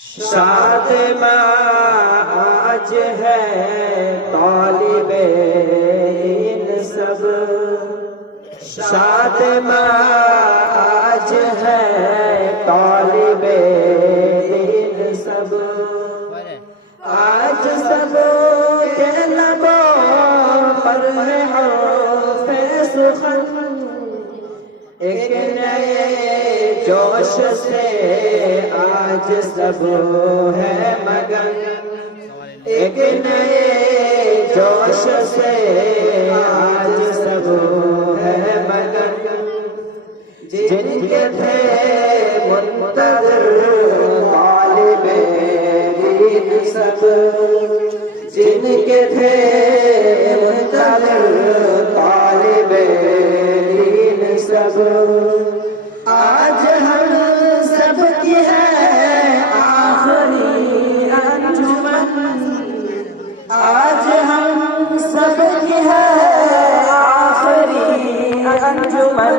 शातिमा आज है तालिबे इन सब, शातिमा आज है तालिबे इन सब। आज सब के लबों पर है हर्फ़े सुख़न, एक नए जोश से आज सब है मगन, एक नए जोश से आज सब है मगन। जिनके थे मुंतज़िर तालिबे दीन सब, जिनके थे मुंतज़िर तालिबे दीन सब। आज हम सब की है आखिरी अंजुमन, आज हम सब की है आखिरी अंजुमन।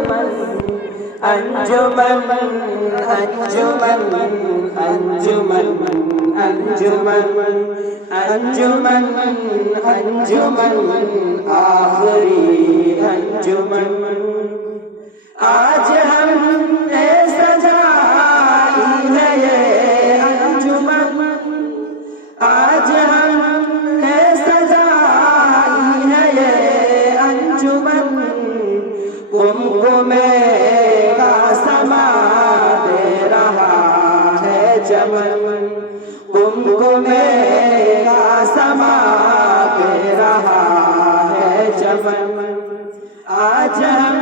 अंजुमन अंजुमन अंजुमन अंजुमन अंजुमन अंजुमन आखिरी अंजुमन। आज हमने सजाई है ये अंजुमन, आज हमने सजाई है ये अंजुमन। कुमकुमे का समा दे रहा है चमन, कुमकुमे का समा दे रहा है चमन। आज हम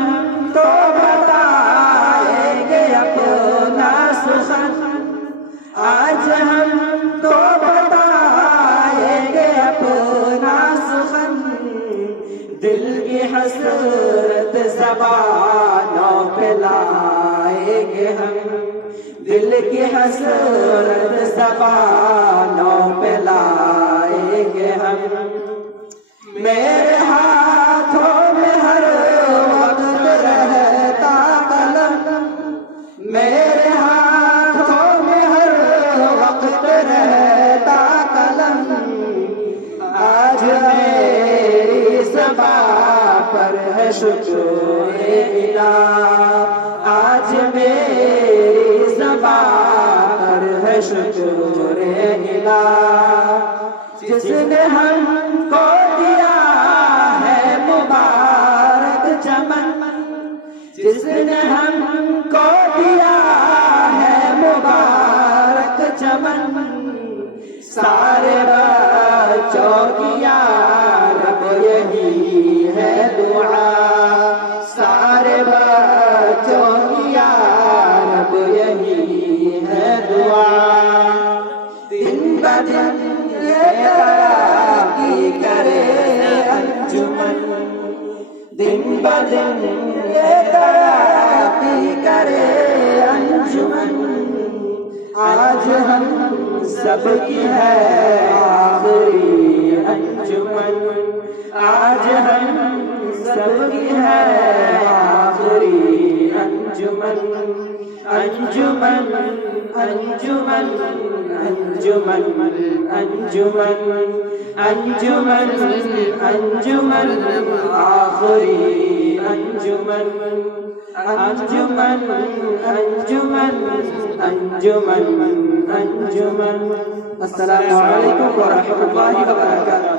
तो बताएंगे अपना सुखन, आज हम तो बताएंगे अपना सुखन। दिल की हसरत ज़बानों पे लाएंगे हम, दिल की हसरत ज़बानों पे लाएंगे हम। मेरे हाथों में हर वक्त रहता कलम, मेरे हाथों में हर वक्त रहता कलम। आज मेरी ज़बां पर है शुक्र इलाह, आज मेरी ज़बां पर है शुक्र इलाह। जिसने हमको दिया है मुबारक चमन, जिसने हमको दिया है मुबारक चमन। सारे बच्चों की या रब यही है दुआ, सारे बच्चों की या रब यही है दुआ। दिन ब दिन तरक्की करे अंजुमन, दिन ब दिन तरक्की करे अंजुमन। आज हम सब की है आखिरी अंजुमन, आज हम सब की है आखिरी अंजुमन। अंजुमन अंजुमन अंजुमन अंजुमन अंजुमन अंजुमन आखिरी अंजुमन। अंजुमन अंजुमन अंजुमन अंजुमन। अस्सलामु अलैकुम व रहमतुल्लाहि व बरकातुहू।